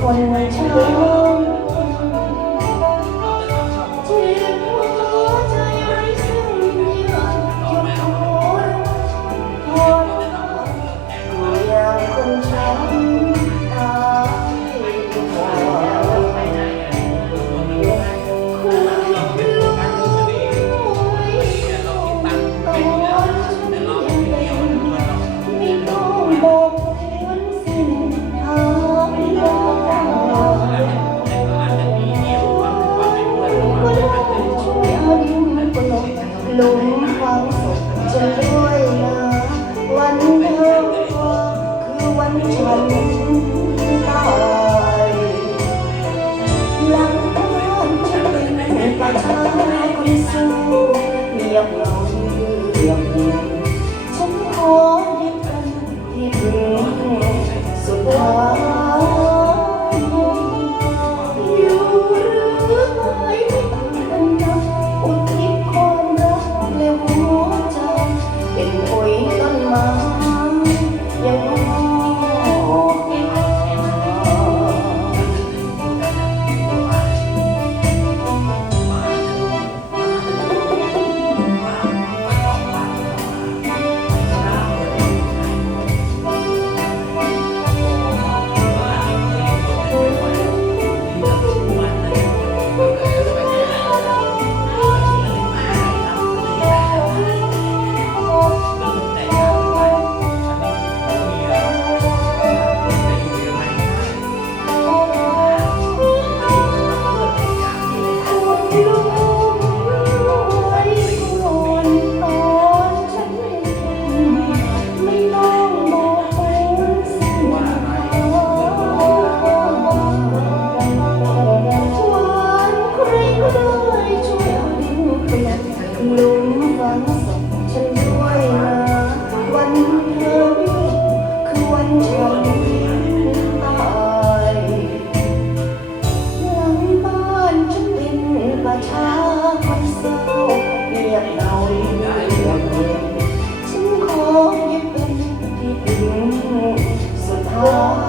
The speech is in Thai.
권을 채우고 สู้เรียบเหงาเรียบยิน หลุมฝังศพฉันด้วยนะวันเธอวิ่งคือวันฉันตายหลังบ้านฉันเป็นประชาคนเศร้าเงียบเหงาเงียบเย็นฉันขอยึดเป็นที่พึ่งสุดท้าย